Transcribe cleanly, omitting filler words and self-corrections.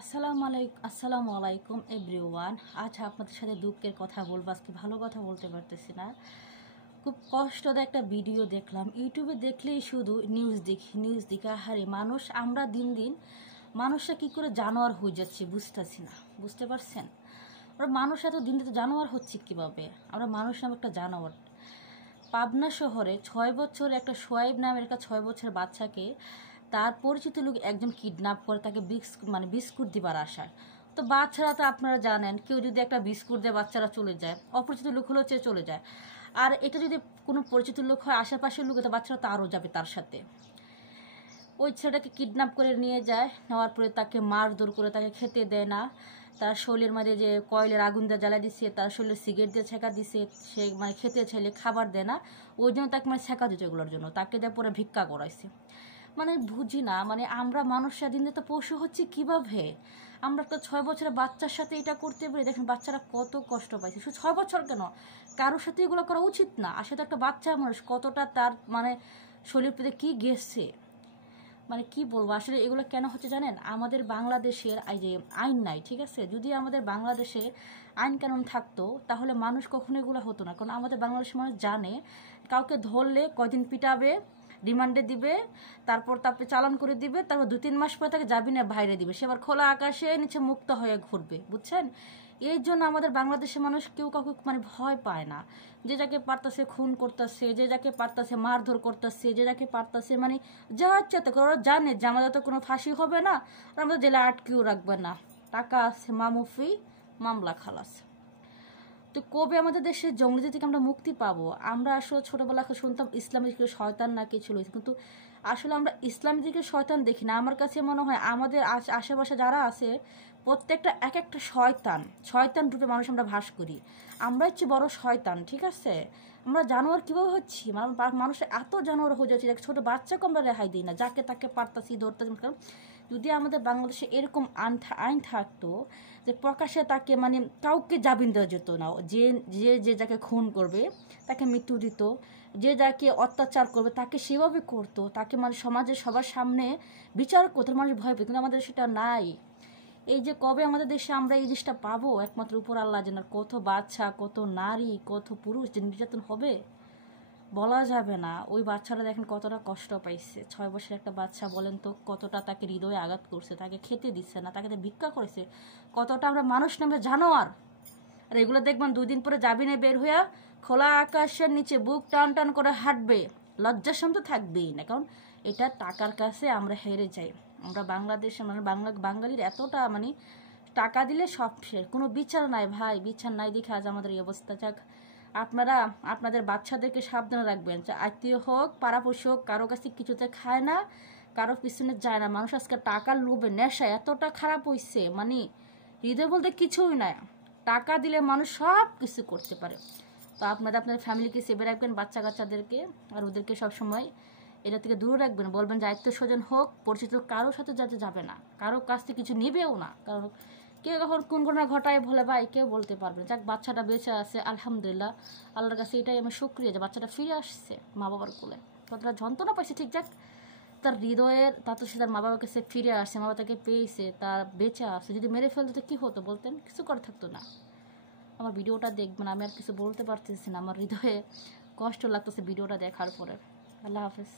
আসসালামু আলাইকুম এভরিওয়ান। আজ আপনাদের সাথে দুঃখের কথা বলবো। আজকে ভালো কথা বলতে পারতেছি না। খুব কষ্টদায়ক একটা ভিডিও দেখলাম। ইউটিউবে দেখলেই শুধু নিউজ দেখি আহারে মানুষ, আমরা দিন দিন মানুষরা কী করে জানোয়ার হয়ে যাচ্ছে বুঝতেছি না। বুঝতে পারছেন? আমরা মানুষ এত দিন দিন জানোয়ার হচ্ছে কীভাবে? আমরা মানুষ নামে একটা জানোয়ার। পাবনা শহরে 6 বছর একটা সোয়াইব নামের একটা 6 বছরের বাচ্চাকে তার পরিচিত লোক একজন কিডন্যাপ করে তাকে বিস্কুট দিবার আশায়। তো বাচ্চারা তো আপনারা জানেন, কেউ যদি একটা বিস্কুট দেয় বাচ্চারা চলে যায়, অপরিচিত লোক হলেও চলে যায়। আর এটা যদি কোনো পরিচিত লোক হয়, আশেপাশের লোক, তো বাচ্চারা তো আরও যাবে তার সাথে। ওই ছেলেটাকে কিডন্যাপ করে নিয়ে যায়, নেওয়ার পরে তাকে মারধর করে, তাকে খেতে দেয় না। তার শরীরের মাঝে যে কয়লের আগুন দিয়ে জ্বালা দিচ্ছে, তার শরীরে সিগারেট দিয়ে ছেঁকা দিচ্ছে, সে খেতে চাইলে খাবার দেয় না, ওই জন্য তাকে ছেঁকা দিচ্ছে এগুলোর জন্য, তাকে দিয়ে পরে ভিক্ষা করাইছে। বুঝি না, আমরা মানুষরা দিন তো পশু হচ্ছে কিভাবে? আমরা একটা 6 বছরের বাচ্চার সাথে এটা করতে পারি? দেখেন বাচ্চারা কত কষ্ট পাইছে। শুধু 6 বছর কেন, কারোর সাথে এগুলো করা উচিত না। আসলে তো একটা বাচ্চা মানুষ, কতটা তার শরীর প্রতি কি গেছে, কি বলবো। আসলে এগুলো কেন হচ্ছে জানেন? আমাদের বাংলাদেশের এই যে আইন নাই, ঠিক আছে? যদি আমাদের বাংলাদেশে আইন কানুন থাকতো তাহলে মানুষ কখনো এগুলো হতো না। কারণ আমাদের বাংলাদেশের মানুষ জানে কাউকে ধরলে কয়দিন পিটাবে, রিমান্ডে দিবে, তারপর তাকে চালান করে দিবে, তারপর 2-3 মাস পরে তাকে জামিনে বাইরে দিবে, সে আবার খোলা আকাশে নিচে মুক্ত হয়ে ঘুরবে, বুঝছেন? এই জন্য আমাদের বাংলাদেশের মানুষ কেউ কাউকে ভয় পায় না। যে যাকে পারতাছে খুন করতেছে, যে যাকে পারতাছে মারধর করতেছে, যে যাকে পারতাছে যা ইচ্ছা তো ওরা জানে যে আমাদের তো কোনো ফাঁসি হবে না, আর আমাদের জেলে আটকেও রাখবে না। টাকা আছে, মামুফি, মামলা খালাস। তো কবে আমাদের দেশের জঙ্গলি থেকে আমরা মুক্তি পাবো? আমরা আসলে ছোটবেলাকে শুনতাম ইসলামের দিকে শয়তান না কিছু, কিন্তু আসলে আমরা ইসলামের দিকে শয়তান দেখি না। আমার কাছে মনে হয় আমাদের আশেপাশে যারা আছে প্রত্যেকটা এক একটা শয়তান রূপে মানুষ আমরা ভাস করি। আমরা হচ্ছে বড় শয়তান, ঠিক আছে? আমরা জানোয়ার কীভাবে হচ্ছি? মানুষের এত জানোয়ার হয়ে যাচ্ছে, ছোটো বাচ্চাকে আমরা রেহাই দিই না, যাকে তাকে পারতাছি ধরতেছি। কারণ যদি আমাদের বাংলাদেশে এরকম আইন থাকতো যে প্রকাশ্যে তাকে কাউকে জামিন দেওয়া যেত না, যে যাকে খুন করবে তাকে মৃত্যু দিত, যে যাকে অত্যাচার করবে তাকে সেভাবে করতো, তাকে সমাজের সবার সামনে বিচার করতো, মানুষ ভয় পেত। কিন্তু আমাদের সেটা নাই। এই যে কবে আমাদের দেশে আমরা এই জিনিসটা পাবো? একমাত্র উপর আল্লাহ জানার। কত বাচ্চা, কত নারী, কত পুরুষ যে নির্যাতন হবে বলা যাবে না। ওই বাচ্চারা দেখেন কতটা কষ্ট পাইছে। 6 বছরের একটা বাচ্চা, বলেন তো কতটা তাকে হৃদয়ে আঘাত করছে, তাকে খেতে দিচ্ছে না, তাকে ভিক্ষা করেছে। কতটা আমরা মানুষ নামে জানোয়ার। আর এগুলো দেখবেন 2 দিন পরে জামিনে বের হইয়া খোলা আকাশের নিচে বুক টান টান করে হাঁটবে, লজ্জার তো থাকবেই না। কারণ এটা টাকার কাছে আমরা হেরে যাই। আমরা বাংলাদেশে বাঙালির এতটা টাকা দিলে সব শেষ, কোনো বিচার নাই ভাই। বিচার নাই দেখে আজ আমাদের এই অবস্থা। যাক, আপনারা আপনাদের বাচ্চাদেরকে সাবধানে রাখবেন। আত্মীয় হোক, পাড়াপড়শি হোক, কারো কাছে কিছুতে খায় না, কারো পিছনে যায় না। মানুষ আজকে টাকার লোভে নেশায় এতটা খারাপ হইছে, হৃদয় বলতে কিছুই নাই। টাকা দিলে মানুষ সব কিছু করতে পারে। তো আপনাদের ফ্যামিলিকে সেভে রাখবেন, বাচ্চা কাচ্চাদেরকে, আর ওদেরকে সবসময় এটা থেকে দূরে রাখবেন। বলবেন যে আত্মীয় স্বজন হোক, পরিচিত কারোর সাথে যাবে না, কারোর কাছ থেকে কিছু নেবেও না। কারণ কে কখন কোন ঘটনা ঘটায় বলে ভাই কেউ বলতে পারবে। যাক, বাচ্চাটা বেঁচে আছে, আলহামদুলিল্লাহ। আল্লাহর কাছে এটাই আমি শুকরিয়া যে বাচ্চাটা ফিরে আসছে মা বাবার কোলে। কতটা যন্ত্রণা পাইছে, ঠিক যাক, তার হৃদয়ের তো সে তার মা বাবার কাছে ফিরে আসছে, মা বাবা তাকে পেয়েছে, তার বেঁচে আসছে। যদি মেরে ফেলতো তো কী হতো বলতেন? কিছু করা থাকতো না। আমার ভিডিওটা দেখবেন, আমি আর কিছু বলতে পারতেছি না, আমার হৃদয়ে কষ্ট লাগতেছে ভিডিওটা দেখার পরে। আল্লাহ হাফেজ।